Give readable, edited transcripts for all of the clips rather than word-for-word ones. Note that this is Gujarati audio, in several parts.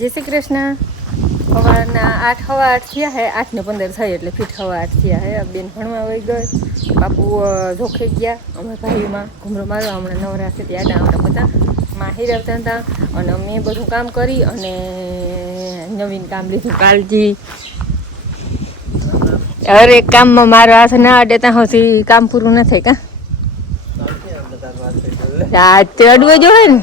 જય શ્રી કૃષ્ણ. સવારના 8:15 થયા હે, 8:15 થઈ એટલે ફીટ 8:15 થયા હે. બેન ભણવા વહી ગઈ, બાપુ જોખે ગયા, અમે ભાઈમાં ઘૂમરો મારવા હમણાં નવરા છે ત્યાં આવડા બધા માં હિરાવતા હતા. અને મેં બધું કામ કરી અને નવીન કામ લીધું કાલજી. અરે કામમાં મારો હાથ ના અડે ત્યાં સુધી કામ પૂરું ન થાય. કાં આજ તો અડવો જોઈએ ને,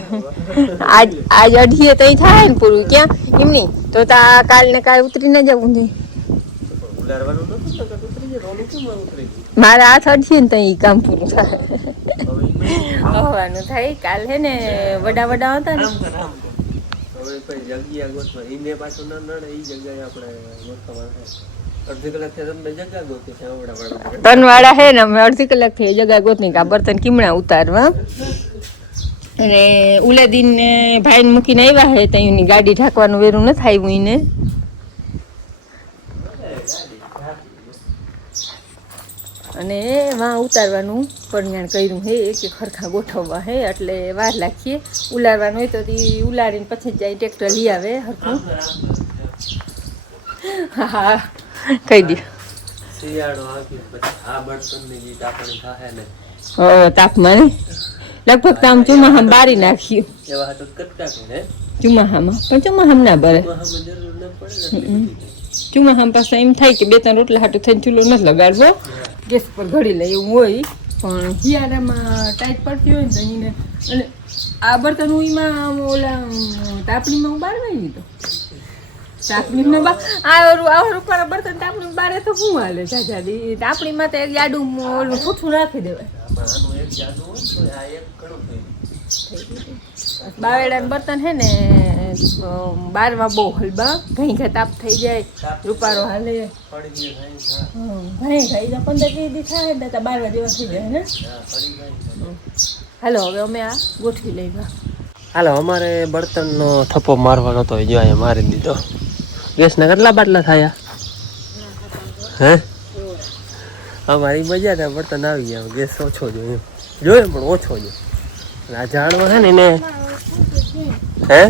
આજ અડીએ તો થાય ને પૂરું. ક્યાં એમની તો કાલ ને કાલ ઉતરી ન જવું ને મારા હાથ અડીએ ને તો એ કામ પૂરું થાય. હોવાનું થાય. કાલ હે ને વડા હતા ને તનવાળા હે ને અમે અડધી કલાક થી જગા ગોતની કા બર્તન કીમણા ઉતારવા. અને ઉલેદીન ને ભાઈને મૂકીને આવ્યા હે તો એની ગાડી ઢાંકવાનું વેરું ન થાય એને. અને વાં ઉતારવાનું પરણાણ કર્યું હે કે ખરખા ગોઠવવા હે એટલે વાર લાગીએ. ઉલારવાનું હોય તો ઉલારીને પછી જ જાય ટ્રેક્ટર લઈ આવે હરખું. હા કહી દે તાપમાં ને લગભગ તો આમ ચોમાહામાં બારી નાખ્યું. ચોમાહામાં પણ ચોમાહામાં ના ભરે. ચોમાહામાં પાછા એમ થાય કે 2-3 રોટલા હાટું થઈને ચૂલો નથી લગાડવો, ગેસ પર ઘડી લે એવું હોય. પણ શિયાળામાં ટાઈટ પડતી હોય ને તો એને અને આ બર્તન હું એમાં ઓલા તાપણીમાં હું બારવાઈ દીધો. તાપણીમાં આવડું પર બર્તન તાપણીમાં બારે તો શું હાલે જાજાદી. તાપણીમાં તો એક જાડું ઓલું પૂછું રાખી દેવાય. બાવેડાનું બર્તન હે ને બારમાં બહુ હલબા ઘણી તાપ થઈ જાય, રૂપારો હાલે ઘણી ખાઈ 15-20 દી થાય ને તો 12 જેવા થઈ જાય ને. હાલો હવે અમે આ ગોઠવી લઈએ. હાલો અમારે બર્તનનો થપ્પો મારવાનો હતો, જો અહીંયા મારી દીધો. ગેસના કેટલા બાટલા થયા હે? અમારી મજા ને બર્તન આવી ગયા. ગેસ ઓછો જોયો પણ ઓછો જો. આ ઝાડવા છે ને એને હે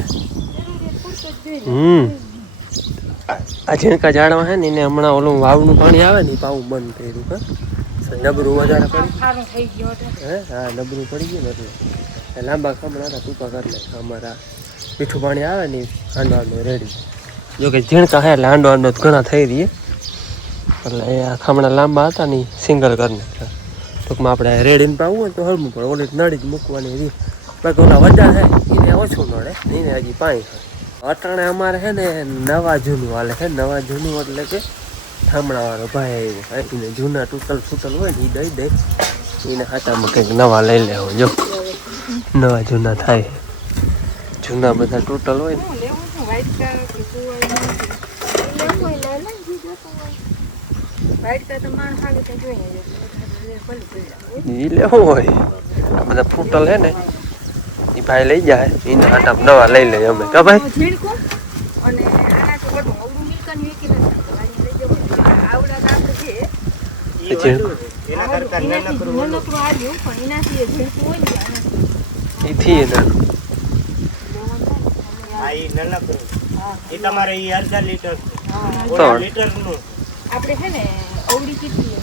આ ઝીણકા ઝાડવા છે ને એને હમણાં ઓલું વાવનું પાણી આવે ને પાવું બંધ કર્યું. નબરું વધારે પડી હે? હા નબરું પડી ગયું ને એટલે લાંબા ખમણા હતા ટૂંકા કરી નાખ્યા. અમારા મીઠું પાણી આવે ને હાંડવાનું રેડી. જો કે ઝીણકા હે એટલે હાંડો ઘણા થઈ રહીએ એટલે એ આ ખામણા લાંબા હતા ને સિંગલ કરી નાખ્યા. ટૂંકમાં આપણે રેડીને પાવું હોય તો હળવું પડે. ઓલી નળી જ મૂકવાની રહી. બાકી ઓલા વડા છે એને ઓછું નડે, એને હજી પાણી થાય. અટાણે અમારે છે ને નવા જૂનું હાલે છે. નવા જૂનું એટલે કે થામણાવાળો ભાઈ એને જૂના તૂટલ હોય ને એ દઈ દે એને હાથામાં કંઈક નવા લઈ લેવો. જો નવા જૂના થાય, જૂના બધા તૂટલ હોય ને એ લેવું હોય. આ બધા ફૂટલ હે ને એ ભાઈ લઈ જાય, એને હાથામાં નવા લઈ લે અમે. કા ભાઈ આપણે હે ને ઓવડી કેટલી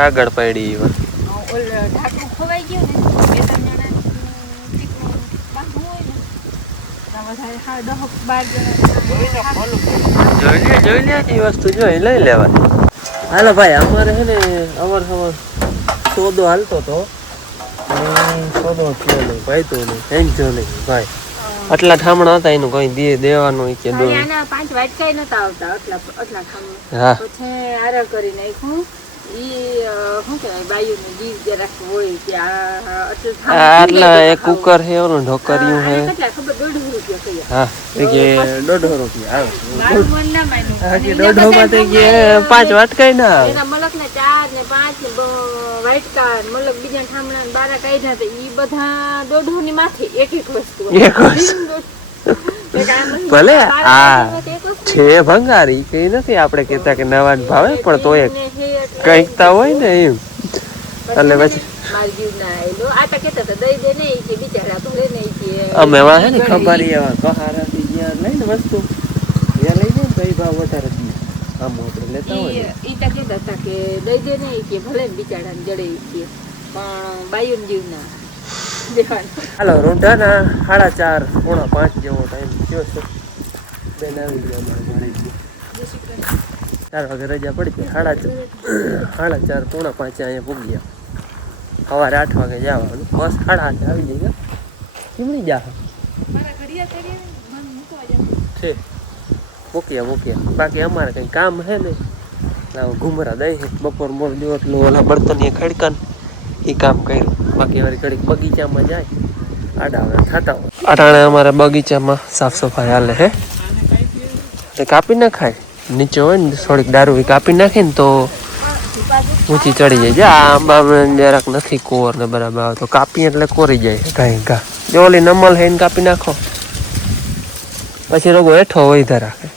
આગળ પડી ઢાકણું ખવાઈ ગયું ને 2-3 જણા જોઈ લે એ વસ્તુ જોઈ લઈ લેવાની. હાલો ભાઈ અમારે છે ને અવાર સોદો હાલતો હતો. સોદો થયો ભાઈ તો નહીં ટેન્શન નહીં ભાઈ. આટલા ઠામણા હતા એનું કઈ દેવાનું કે 5 વાટકા નતા આવતા આટલા ઠામણા. હા પછી આરા કરી નાખ્યું. શું કહેવાય બાયુનું જીવ જરાક હોય કે આટલા એક કુકર છે ઓલું ઢોકરિયું છે. કેટલા ખબર 1.5 રૂપિયા હા કે 1.5 રૂપિયા આવે. હા કે 1.5 માં તો કે 5 વાટકા ના આવે. એના મલક ને 4 ને 5 ને વાટકા મલક બીજા ઠામણા બારા કાઢ્યા તો ઈ બધા 1.5 ની માથે એક વસ્તુ ભલે આ છે ભંગારી કઈ નથી આપણે કેતા કે નવા ભાવે પણ તો એક કઈકતા હોય ને એમ એટલે પછી માર જીવ ના આયલો આ તો કેતા હતા દઈ દે નહીં કે બિચારા ભલે નહીં કે અમે વાહે ને ખબર એવા કહારાથી જ્યાં લઈને વસ્તુ ત્યાં લઈ જાય ને તો એ ભાવ વધારે દે આમ આપણે લેતા હોય ઈ તો કેતા હતા કે દઈ દે નહીં કે ભલે બિચારાને જડે કે પણ બાયુન જીવ ના દેવાનું. હાલો રૂંઢાના 4:30 પોણા 5 જેવો ટાઈમ થયો છે. બેન આવી ગયા અમારે ઘરે 4 વાગે રજા પડી ગઈ. 4:30 પોણા 5 અહીંયા પૂગ્યા. સવારે 8 વાગે જવાનું બસ 8:30 આવી જાય કેમની જા છે મૂક્યા બાકી અમારે કંઈ કામ છે ને ઘુમરા દઈ બપોર મોર જો એટલું ઓલા બર્તન એ ખડકાન એ કામ કર્યું. બાકી વારી ઘડીક બગીચામાં જાય આડા થતા હોય. અટાણે અમારા બગીચામાં સાફ સફાઈ હાલે હે કાપી નાખાય નીચે હોય ને થોડીક દારૂ કાપી નાખે ને તો ઊંચી ચડી જાય. જા આંબા જરાક નથી કોર ને બરાબર આવે તો કાપી એટલે કોરી જાય ઘાય ઘા. જો ઓલી નમલ હે ને કાપી નાખો પછી રોગો હેઠો વૈધા રાખે.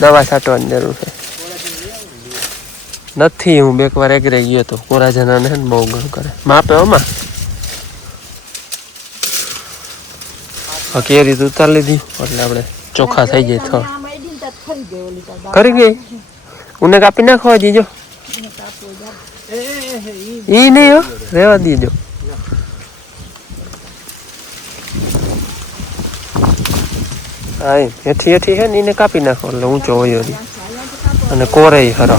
દવા છાંટવાની જરૂર છે નથી. હું બે વાર એગ્રે ગયો તો કોરાજના ને બહુ ઘણું કરે માપે ઓમાં કેરી તો ઉતારી લીધી એટલે આપણે ચોખ્ખા થઈ જાય થોડ કરી ગઈ. ઉને કાપી નાખવા દીજો ઈ નહીં હો રેવા દીજો. હા હેઠી હે ને એને કાપી નાખો એટલે ઊંચો હોય અને કોરે ખરો.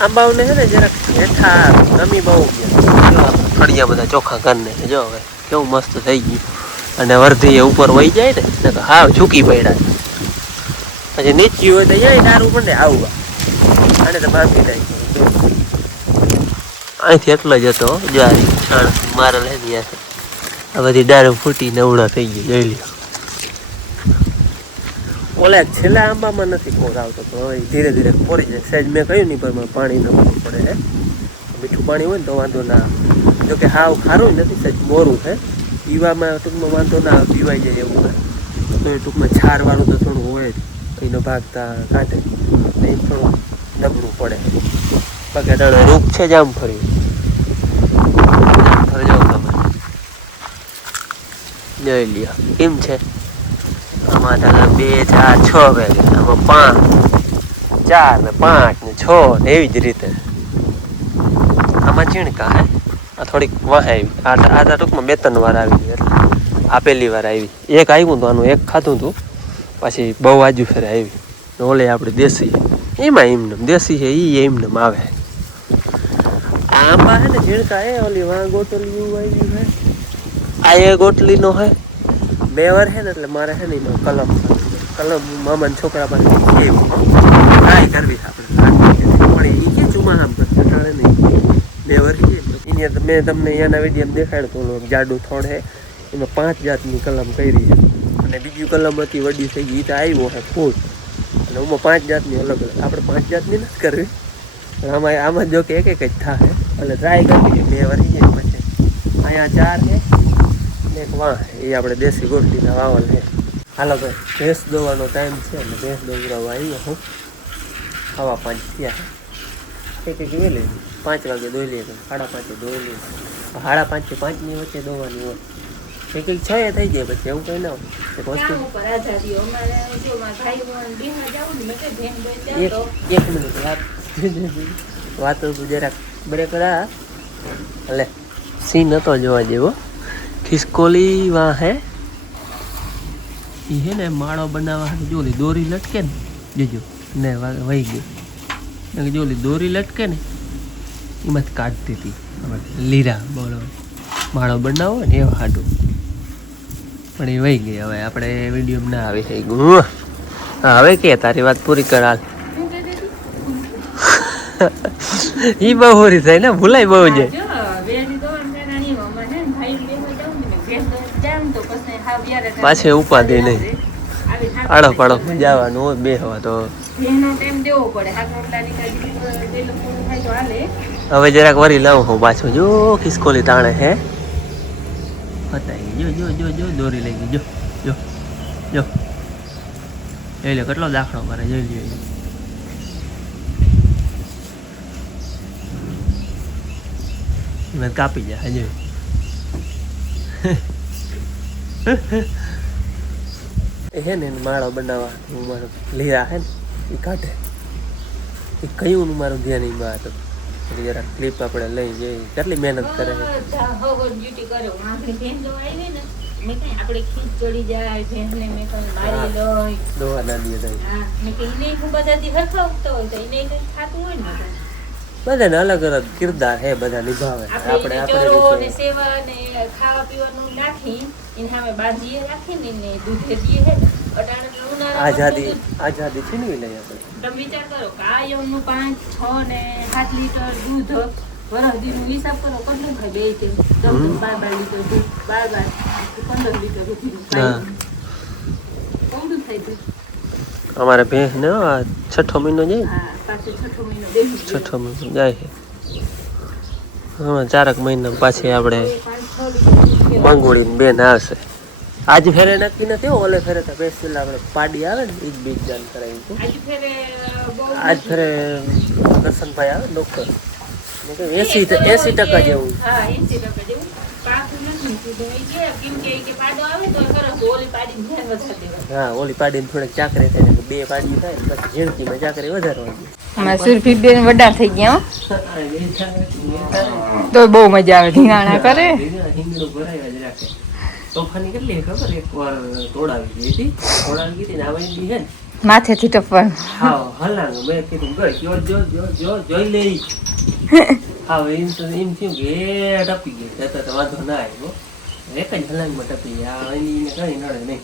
આંબાઓને છે ને જરાક હેઠા ગમી બહુ ગયા ફળિયા બધા ચોખ્ખા કરીને જો હવે કેવું મસ્ત થઈ ગયું. અને વર્ધી ઉપર વહી જાય ને તો હાવ ઝૂકી પડ્યા પછી નીચી હોય તો જાય દારૂ પડે આવવા અને તો બાંધી નાખી અહીંથી એટલો જ હતો જ્વારી છાણ મારે લે ત્યાં આ બધી દારૂ ફૂટી નવડા થઈ ગઈ જોઈ લ્યો. ઓલા છેલ્લા આંબામાં નથી કોર આવતો તો હવે ધીરે ધીરે કોરી જાય. સહેજ મેં કહ્યું નહીં પણ પાણી નમવું પડે હે મીઠું પાણી હોય ને તો વાંધો ના આવે. જોકે હાવ ખારું નથી સહેજ મોરું છે પીવામાં ટૂંકમાં વાંધો ના આવે પીવાઈ જાય એવું હોય તો એ ટૂંકમાં છારવાળું તો થોડું હોય જ એનો ભાગતા કાઢે એ થોડું નબળું પડે. બાકી અટાણે રૂપ છે જામફળી જાઓ તમે જોઈ લ્યો કેમ છે. આમાં 2, 4, 6 વાગે આમાં 5, 4 ને 5 ને 6 ને એવી જ રીતે આમાં ચીણકા હે આ થોડીક વાહે આવી આ ટૂંકમાં 2-3 વાર આવી એટલે આ પહેલી વાર આવી. એક આવ્યું તો આનું એક ખાધું હતું પછી બહુ આજુ ફેરે આવી. ઓલે આપણે દેશી એમાં એમને દેશી છે એ એમને આવે. આ આંબા હે ને ઝીણકા હે ઓલી વાં ગોટલી આવી હે આ એ ગોટલીનો હે 2 વાર હે ને એટલે મારે હે ને એમાં કલમ મામાના છોકરા પાસે ટ્રાય કરવી આપણે પણ એ કે ચુમા આમ ઘટાડે નહીં 2 વાર એની મેં તમને એના વિડીયો દેખાડ્યું તો જાડું થોડ હે એમાં 5 જાતની કલમ કરી છે અને બીજી કલમ હતી વડી થઈ ગઈ તો આવ્યો હે ફૂલ અને એમાં 5 જાતની અલગ અલગ આપણે 5 જાતની નથી કરવી આમાં જો કે એક જ થાય એટલે ટ્રાય કરવી 2 વાર પછી અહીંયા 4 હે એક વાહ એ આપણે દેશી ગોટલીના વાવલ છે. હાલો ભાઈ ભેંસ દોવાનો ટાઈમ છે એટલે ભેંસ દોવડાવવા આવીએ હું 5:15 થયા એક વેલી 5 વાગે દોઈ લઈએ 5:30 દોઈ લઈએ 5:30 થી 5ની વચ્ચે દોવાની હોય એક 6 થઈ જાય પછી એવું કંઈ ના હોય એક મિનિટ વાત તો જરાક બ્રેક કરા એટલે સીન હતો જોવા જેવો. ખિસકોલી વાં હે એ હે ને માળો બનાવવા જો ઓલી દોરી લટકે ને જોજો ને વહી ગયો જો ઓલી દોરી લટકે ને એમાં જ કાઢતી હતી લીરા બોલો માળો બનાવો ને એવા હાડું પણ એ વહી ગઈ. હવે આપણે વિડીયો ના આવી થઈ ગયું હવે કે તારી વાત પૂરી કરાલ એ બહુ પૂરી થાય ને ભૂલાય બહુ જાય. પાછે ઉપાધિ નહીં આડો પાડો જવાનું હોય બેહવા તો હવે જરાક વરી લાવું હું પાછું જો ખિસકોલી તાણે હે બતાવી જો જો જો દોરી લઈ ગઈ જો જો જો એ લે કેટલો દાખલો કરે જોઈ લ્યો મેં કાપી જાય હજુ એ હે ને એને માળો બનાવવા હું મારો લીરા હે ને એ કાઢે એ કયું મારું ધ્યાન એમાં હતું એટલે જરા ક્લિપ આપણે લઈ જઈએ કેટલી મહેનત કરે છે આપણે ખીચ ચડી જાય ભેંસને મેં કઈ મારી લઈ દોવા ના દે મેં કે એને હું બધાથી હરખાવતો હોય તો એને કઈ ખાતું હોય ને બધાને અલગ અલગ કિરદાર હે બધા નિભાવે આપણે ચરો ને સેવા ને ખાવા પીવાનું નાખી એને સામે બાંધીએ રાખીને ને દૂધે દઈએ હે અટાણે આઝાદી છીનવી લઈએ આપણે તમે વિચાર કરો કે આ યમનું 5, 6 ને 7 લીટર દૂધ વરસદીનું હિસાબ કરો કેટલું ખાય બે ટાઈમ 12 લીટર દૂધ 12 15 લીટર દૂધ ખાય કોમડું થાય છે અમારે ભેંસ ને આ 6ઠો મહિનો જાય હા પાછો 6ઠો મહિનો દેખી 6ઠો મહિનો જાય છે હા 4 મહિના પાછી આપણે મંગોળીને બેન આવશે આજ ફેરે નક્કી નથી ઓલે ફેરે તો પેસ્ટિલ આપણે પાડી આવે ને એ જ બીજ જાન કરાવી આજ ફેરે દર્શનભાઈ આવે ડોક્ટર 80% જેવું હા 80% જેવું પાકું નથી કીધું કે કેમ કે પાડો આવે તો સરસ ઓલી પાડીને ધ્યાન વધારે દેવા હા ઓલી પાડીને થોડીક ચાકરી થાય ને બે પાડી થાય પછી ઝીણકીમાં ચાકરી વધારવાની અમારા સુરભી બેન વડા થઈ ગયા તો બહુ મજા આવે ઢીંગાણા કરે હિંગડું ભરાયા જ રાખે તોફાની કેટલી ખબર એક વાર તોડાવી ગઈ ને આવડી હે ને માથેથી ટપવાનું હા હલાંગ મેં કીધું ગઈ જો જોઈ લે હા એમ થયું કે ટપી ગઈ તો વાંધો ના આવ્યો એક જ હલાંગમાં ટપી ગઈ આ એને કઈ નડે નહીં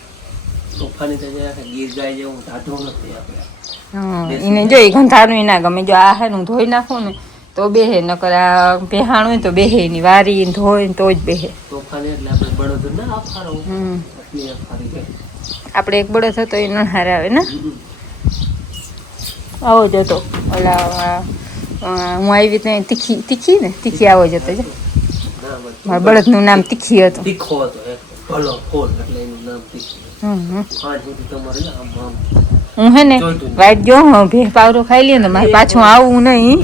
તોફાની તો ગીર ગાય જેવું ટાઢું નથી આપણે એને જો એ ગંધારું ના ગમે જો આ હે હું ધોઈ નાખું ને તો બેહે નકર આ બેહાણ હોય તો બેહે ની વારી ધોઈ તો જ બેહે તોફાની એટલે આપણે બળદ ના આફારો એટલી આફારી ગઈ આપણે એક બળદ હતો એ ન હારે આવે ને આવો જતો ઓલા હું આવી ત્યાં તીખી આવો જતો છે મારા બળદનું નામ તીખી હતું તીખો હતો ભલો ફોલ એટલે એનું નામ તીખી તમારે આમ હું હે ને વાઈટ જો ભેં પાવરો ખાઈ લે ને મારે પાછું આવવું નહીં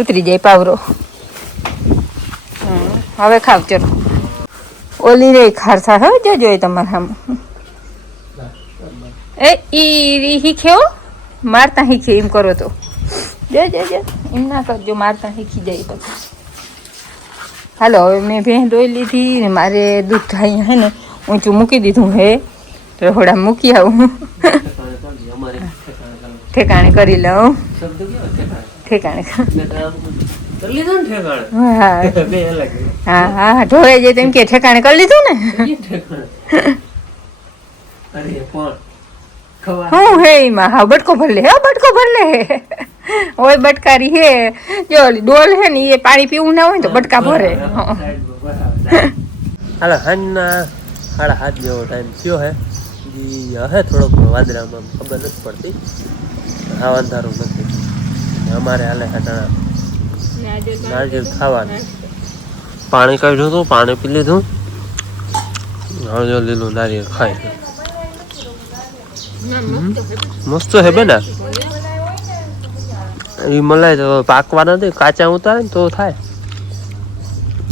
ઉતરી જાય પાવરો હવે ખાવ ચલો ઓલી રે ખારસા હો જો જોઈ તમારે સામે એ ઈ શીખ્યો મારતા શીખે એમ કરો તો જો એમ ના કરજો મારતા શીખી જાય પછી હાલો હવે મેં ભેં ધોઈ લીધી ને મારે દૂધ અહીંયા હે ને ઊંચું મૂકી દીધું હે રહોડા મૂકી આવું ઠેકાણે કરી લઉં ઠેકાણે હા ઢોળાઈ જાય તેમ કે ઠેકાણે કરી લીધું ને હું હે એમાં હા બટકો ભર લે ઓય બટકારી હે જો ડોલ હે ને એ પાણી પીવું ના હોય તો બટકા ભરે હાલો હાંજના 7:30 જેવો ટાઈમ થયો હે હે થોડોક વાદળામાં ખબર નથી પડતી હા અંધારું નથી અમારે હાલે હટાણા નારિયેળ ખાવાનું પાણી કાઢ્યું હતું પાણી પી લીધું હવે જો લીલું નારિયેળ ખાય મસ્ત હે બેના એ મલાઈ તો પાકવા નથી કાચા ઉતારે ને તો થાય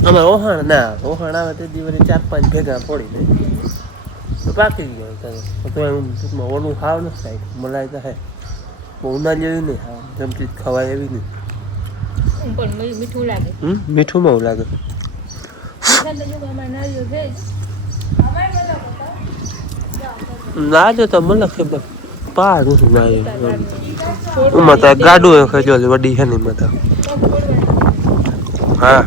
અમારે ઓહાણ ના ઓહાણ આવે તે દિવસે 4-5 ભેગા પડી દે તો પાકી ગયો તો એમ ટૂંકમાં ઓલું ખાવ નથી થાય મલાઈ તો હે બહુ ના જેવી નહીં હા જમતી ખવાય એવી નહીં મીઠું લાગે મીઠું બહુ લાગે ના જો તો મને ખબર પા નથી ના ઉમાં તો ગાડું એ ખજો વડી છે ને મતા હા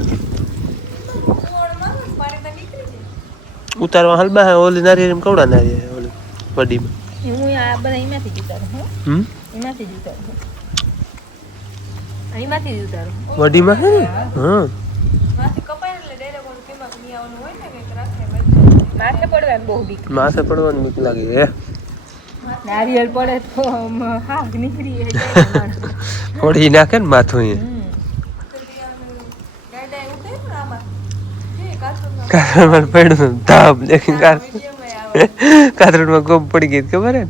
ઉતારવા હાલ બા ઓલી નારિયેળ કવડા નારિયેળ ઓલી વડીમાં હું આ બધા એમાંથી જ ઉતારું એમાંથી જ ઉતારું એમાંથી જ ઉતારું વડીમાં હે હા માથે પડવા બહુ બીક માથે પડવાની બીક લાગે હે નારિયેળ પડે તો હા નીકળી ફોડી નાખે ને માથું એ કાતરમાં પડ્યું ધાબ દેખી કાતરમાં ગોમ પડી ગઈ ખબર હે ને